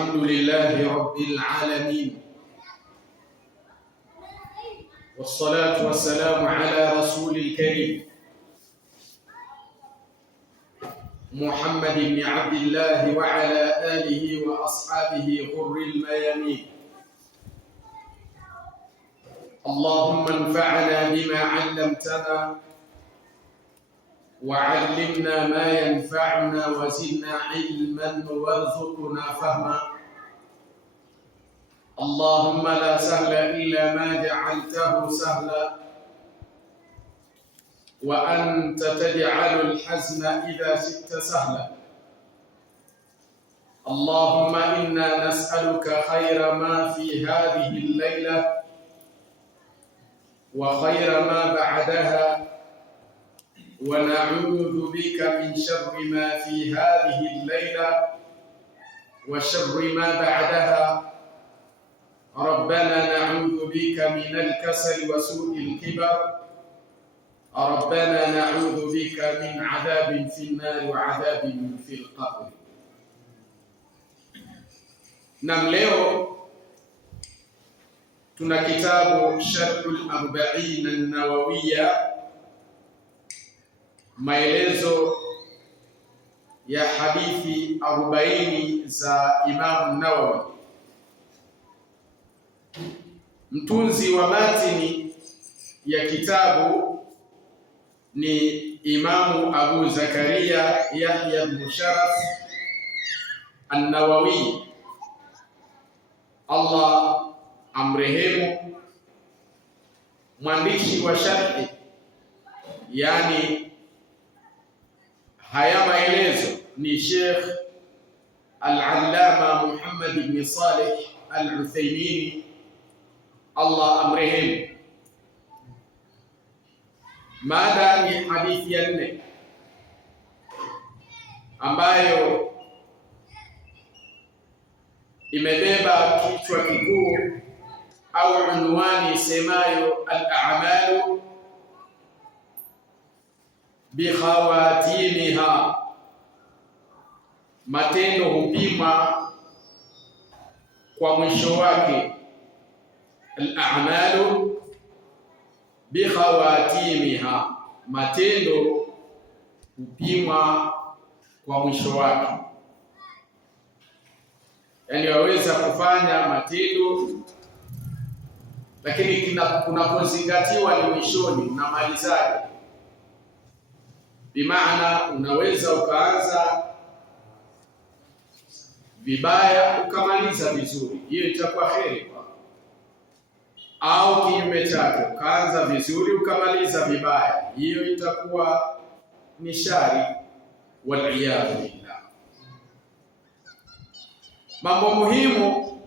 الحمد لله رب العالمين، والصلاة والسلام على رسول الكريم محمد بن عبد الله وعلى آله وأصحابه غر الميامين. اللهم انفعنا بما علمتنا وعلمنا ما ينفعنا وزدنا علما وارزقنا فهما. اللهم لا سهل إلا ما جعلته سهلا وأنت تجعل الحزن إذا شئت سهلا. اللهم إنا نسألك خير ما في هذه الليلة وخير ما بعدها، ونعوذ بك من شر ما في هذه الليلة وشر ما بعدها. ربنا نعوذ بك من الكسل وسوء الكبر. ربنا نعوذ بك من عذاب في النار وعذاب في القبر. Na leo tuna kitabu Sharhul Arba'in an-Nawawiyya, maelezo ya hadithi 40 za Imam Nawawi. Mtunzi wa matini ya kitabu ni Imamu Abu Zakaria Yahya ibn Sharaf an-Nawawi, Allah amrehemu. Mwandishi wa sharhi, yani haya maelezo, ni Sheikh Al-Allama Muhammad ibn Salih Al-Uthaymeen, Allah amrehemu. Mada ni hadithi ya 4 ambayo imebeba kichwa kikuu au unwani isemayo al-a'malu bi khawatimiha, matendo hupimwa kwa mwisho wake. Al-a'malu bi khawatimiha, matendo hupimwa kwa mwisho wake. Yani waweza kufanya matendo lakini kunapozingatiwa ni mwishoni, unamalizaje? Bimaana unaweza ukaanza vibaya ukamaliza vizuri, hiyo itakuwa kheri kwako. Au kinyume chake, ukaanza vizuri ukamaliza vibaya, hiyo itakuwa ni shari, waliyadhu billah. Mambo muhimu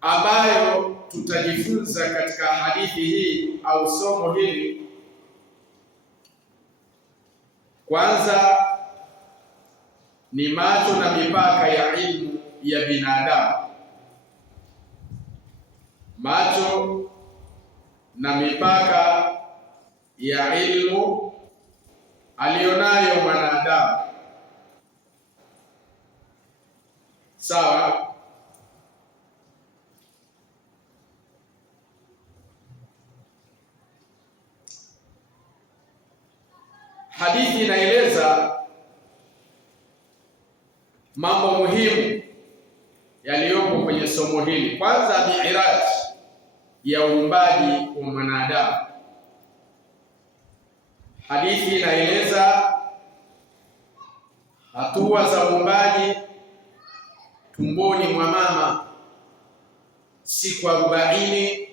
ambayo tutajifunza katika hadithi hii au somo hili, kwanza ni macho na mipaka ya ilmu ya binadamu. Macho na mipaka ya ilmu alionayo mwanadamu. Sawa? Hadithi inaeleza mambo muhimu yaliyopo kwenye somo hili. Kwanza, mi'raj ya uumbaji wa mwanadamu. Hadithi inaeleza hatua za uumbaji tumboni mwa mama, siku 40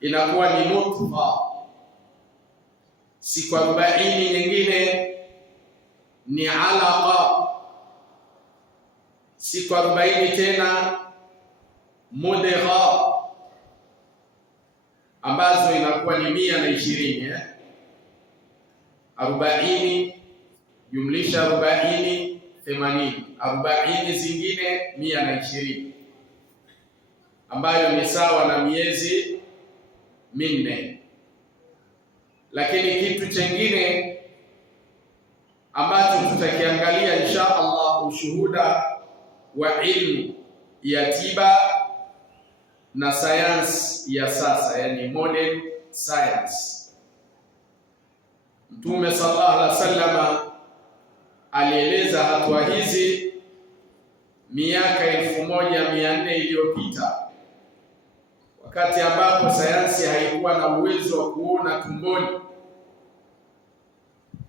inakuwa ni nutfa, siku 40 nyingine ni alaqa, siku 40 tena mudgha, ambazo inakuwa ni 120. 40 jumlisha 40 80, 40 zingine 120, ambayo ni sawa na miezi 4. Lakini kitu chengine ambacho tutakiangalia insha Allah, ushuhuda wa ilmu ya tiba na sayansi ya sasa, yani modern science. Mtume sallallahu alaihi wasallam alieleza hatua hizi miaka 1400 iliyopita, wakati ambapo sayansi haikuwa na uwezo wa kuona tumboni.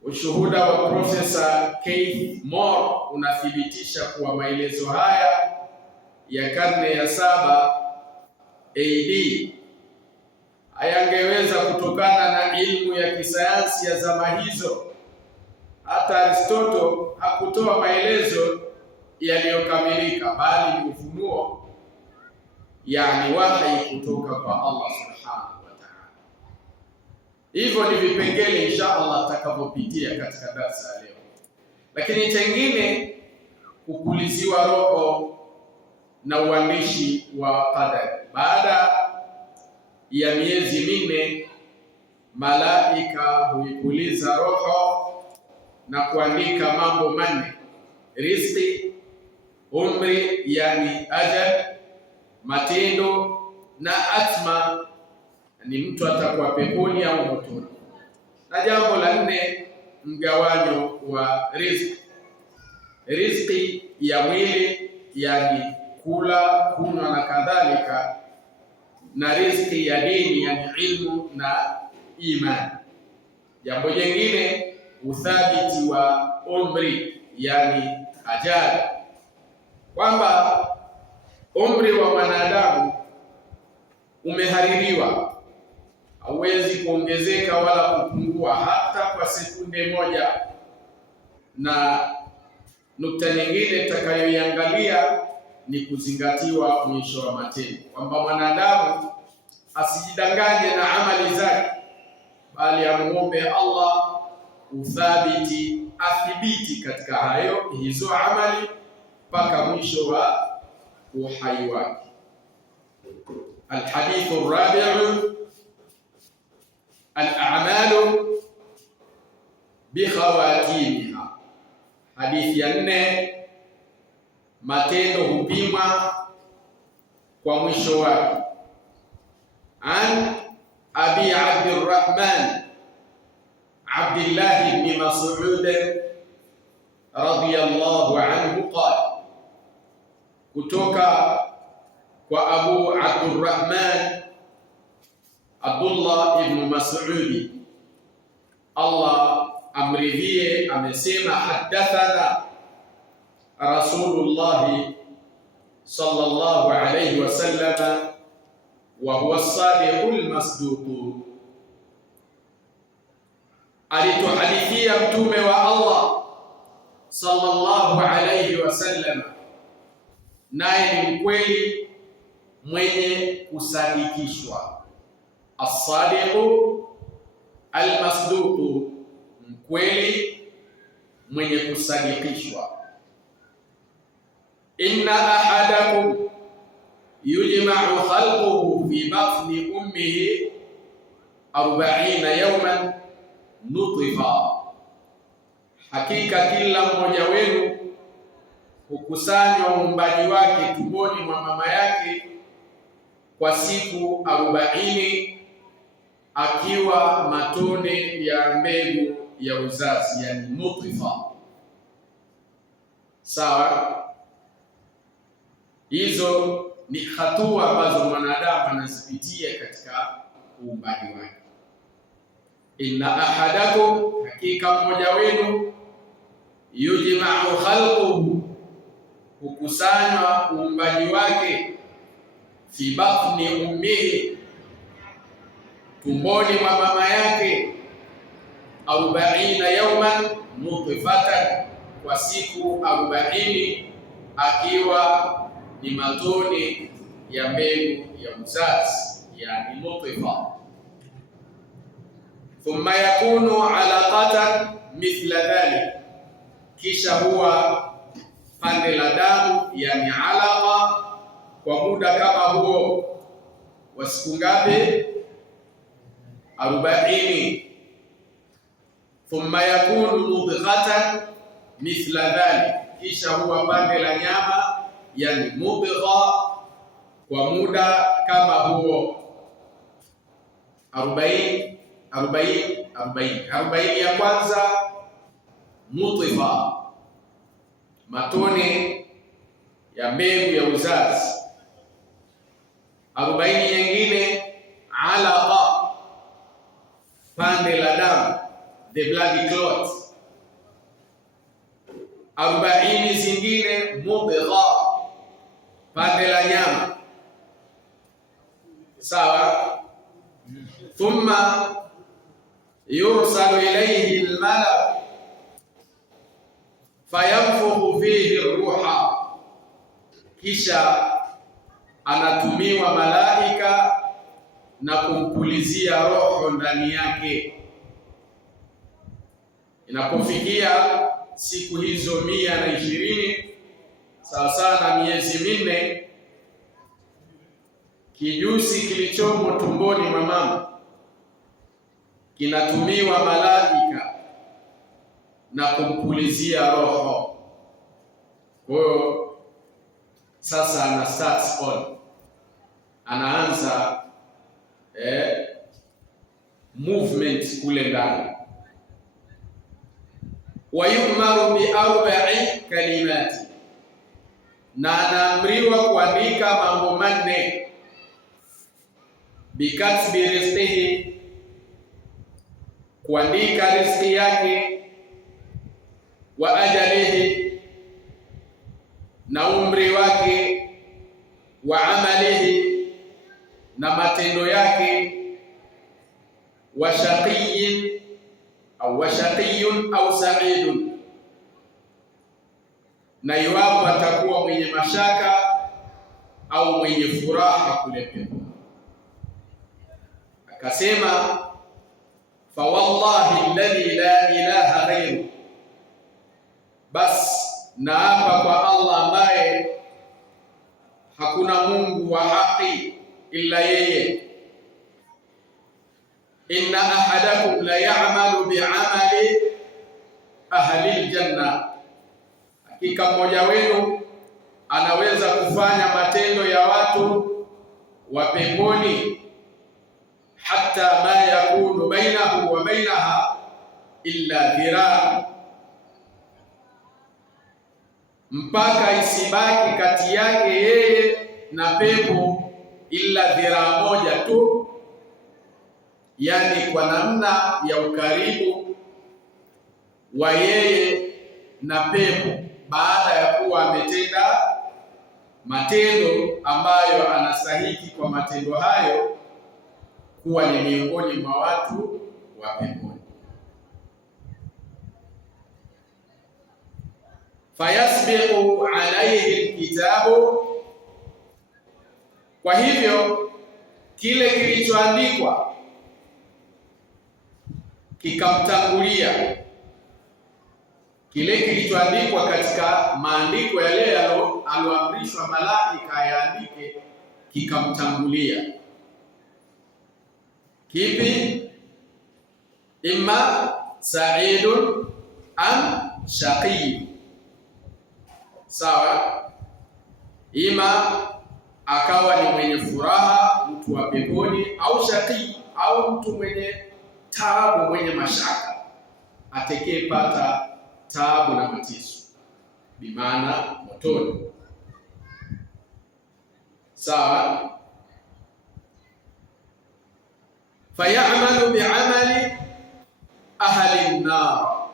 Ushuhuda wa Profesa Keith Moore unathibitisha kuwa maelezo haya ya karne ya 7 AD hayangeweza kutokana na ilmu ya kisayansi ya zama hizo. Hata Aristotle hakutoa maelezo yaliyokamilika, bali ni ufunuo, yani wahi kutoka kwa Allah subhanahu wa ta'ala. Hivyo ni vipengele insha Allah tutakapopitia katika darasa leo. Lakini chengine, kupuliziwa roho na uandishi wa qadari. Baada ya miezi 4 malaika huipuliza roho na kuandika mambo manne: riziki, umri yani ajal, matendo na atma, ni mtu atakuwa peponi au motoni. Na jambo la 4, mgawanyo wa riziki. Riziki ya mwili yani kula, kunywa na kadhalika, na riziki ya dini yani ilmu na imani. Jambo jingine, uthabiti wa umri yani ajali, kwamba umri wa mwanadamu umehaririwa, hauwezi kuongezeka wala kupungua hata kwa sekunde moja. Na nukta nyingine tutakayoiangalia ni kuzingatiwa mwisho wa matendo, kwamba mwanadamu asijidanganye na amali zake, bali amuombe Allah uthabiti, athibiti katika hizo amali mpaka mwisho wa uhai wake. Alhadithu rabi'u, al-a'malu bi khawatimiha. Hadithi ya 4, matendo hupimwa kwa mwisho wake. An Abi Abdurrahman Abdullah ibn Mas'ud radiyallahu anhu qala, kutoka kwa Abu Abdurrahman Abdullah ibn Mas'ud, Allah amridhie, amesema: hadathana Rasulullah sallallahu alayhi wasallam wa huwa as-sadiqul masduq, alituhadithia mtume wa Allah sallallahu alayhi wasallam, naye ni mkweli mwenye kusadikishwa. As-sadiqu al-masduq, mkweli mwenye kusadikishwa. Inna ahadakum yujma'u khalquhu fi batni ummihi 40 yawman nutfa, hakika kila mmoja wenu hukusanywa uumbaji wake tumboni mwa mama yake kwa siku 40, akiwa matone ya mbegu ya uzazi, yani nutfa. Sawa, hizo ni hatua ambazo mwanadamu anazipitia katika uumbaji wake. Inna ahadakum, hakika mmoja wenu, yujma'u khalquhu, hukusanywa uumbaji wake, fi batni ummihi, tumboni mwa mama yake, 40 yawman nutfatan, kwa siku 40 akiwa ni matone ya mbegu ya uzazi, yani nutfa. Thumma yakunu alaqatan mithla dhalik, kisha huwa pande la damu, yani alaqa, kwa muda kama huo wa siku ngapi? 40. thumma yakunu mudghatan mithla dhalik, kisha huwa pande la nyama, yani mudgha, kwa muda kama huo 40 ya kwanza mutfa, matone ya mbegu ya uzazi. 40 nyingine alaqa, pande la damu, the blood clots. 40 zingine mudgha, pande la nyama. Sawa. Thumma yursalu ilayhi almalak fayanfukhu fihi ruha, kisha anatumiwa malaika na kumpulizia roho ndani yake. Inapofikia siku hizo 120 sawa na miezi 4, kijusi kilichomo tumboni mwa mama kinatumiwa malaika na kumpulizia roho. Kwa hiyo sasa ana starts on, anaanza movement kule ndani. Wa yu'maru bi 4 kalimati, na anaamriwa kuandika mambo manne. Bikatbi rizqihi, kuandika riziki yake. Wa ajalihi, na umri wake. Wa amalihi, na matendo yake. Wa shaqiyyin au sa'idun, na iwapo atakuwa mwenye mashaka au mwenye furaha kule pepo. Akasema fa wallahi alladhi la ilaha ghayru, bas naapa kwa Allah ambaye hakuna Mungu wa haki illa yeye. Inna ahadakum la ya'malu bi'amali ahli aljanna, hakika mmoja wenu anaweza kufanya matendo ya watu wa peponi. Hatta ma yakunu bainahu wa bainaha illa dhiraa, mpaka isibaki kati yake yeye na pepo illa dhiraa moja tu, yani kwa namna ya ukaribu wa yeye na pepo, baada ya kuwa ametenda matendo ambayo anastahili kwa matendo hayo kuwa ni miongoni mwa watu wa peponi. Fayasbiqu alayhi alkitabu, kwa hivyo kile kilichoandikwa kikamtangulia, kile kilichoandikwa katika maandiko yale aloamrishwa malaika yaandike kikamtangulia. Kipi? Imma sa'idun am shaqi, sawa. Ima akawa ni mwenye furaha, mtu wa peponi, au shaqi, au mtu mwenye taabu, mwenye mashaka, atakayepata taabu na mateso, bimaana motoni. Sawa. Fayamalu bi'amali ahli an-nar,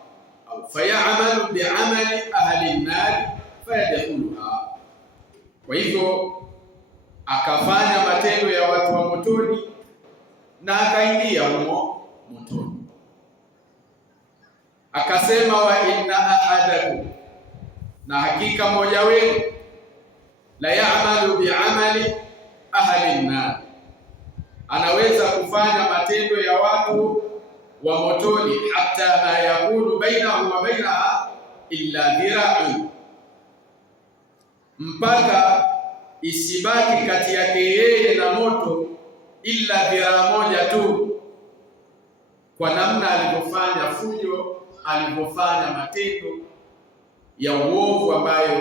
au fayamalu bi'amali ahli an-nar fayadkhuluha. Kwa hivyo akafanya matendo ya watu wa motoni na akaingia humo motoni. Akasema wa inna ahadakum, na hakika mmoja wenu, la ya'malu bi'amali ahli an-nar, anaweza kufanya matendo ya watu wa motoni. Hatta ma yakunu bainahu wa bainaha illa dhira'un, mpaka isibaki kati yake yeye na moto illa dhiraa moja tu, kwa namna alivyofanya fujo, alivyofanya matendo ya uovu ambayo